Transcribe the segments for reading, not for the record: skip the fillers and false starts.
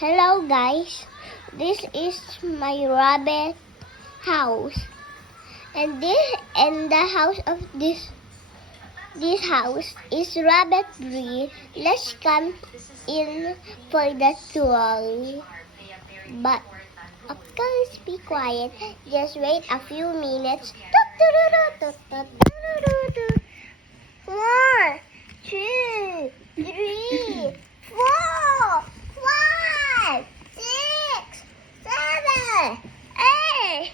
Hello guys, this is my rabbit house, and the house of this house is rabbit free. Let's come in for the tour. But of course, be quiet. Just wait a few minutes. 1, 2, 3, 4, 5, 6, 7, 8,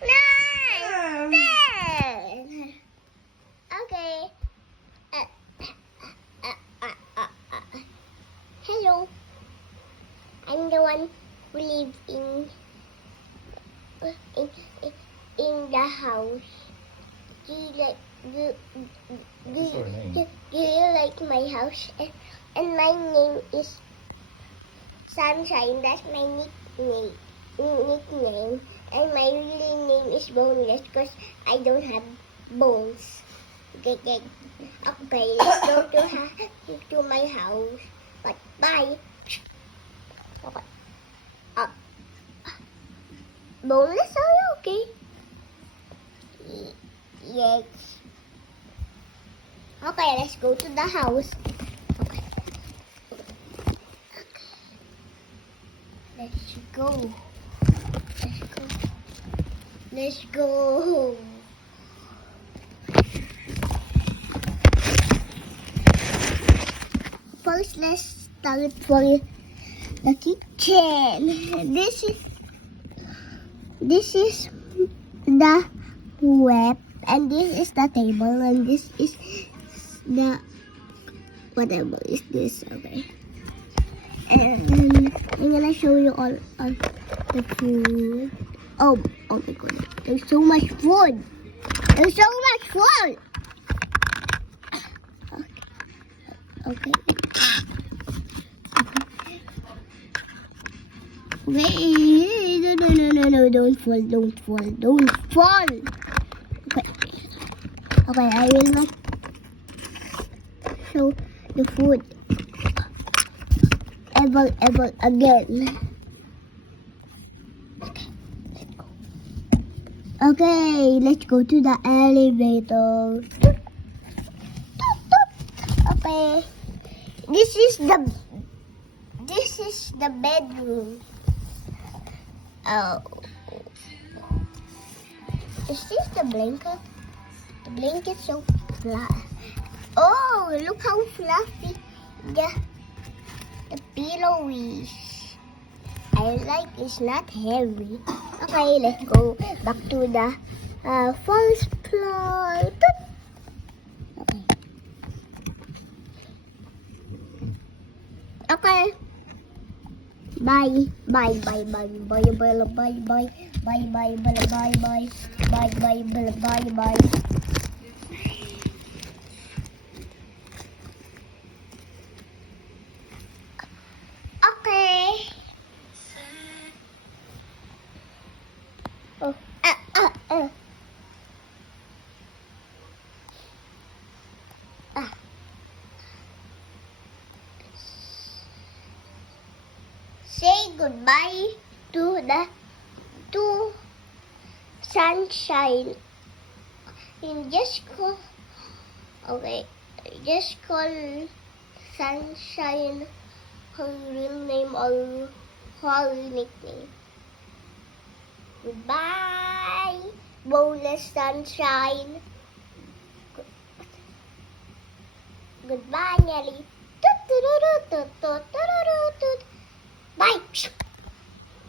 9, 10. Okay. Hello. I'm the one who lives in the house. Do you like my house? And my name is Sunshine. That's my nickname. And my real name is Boneless because I don't have bones. Okay, let's go to my house. But bye. Okay. Boneless, are you okay? Yes. Okay, let's go to the house. Okay. Let's go. Let's go. First, let's start for the kitchen. This is the web, and this is the table, and this is the whatever is this. Okay, and I'm gonna show you all the food. Oh my god, there's so much food. Okay. Wait, no, don't fall. Okay, I will not show the food ever again. Okay, let's go to the elevator. Okay, this is the bedroom. Oh, is this the blanket? The blanket's so flat. Oh, look how fluffy the pillow is. I like it's not heavy. Okay, let's go back to the first floor. Okay. Bye. Okay. Oh. Say goodbye to Sunshine. And just call Sunshine her real name or her nickname. Goodbye, Boneless Sunshine. Goodbye, Nelly.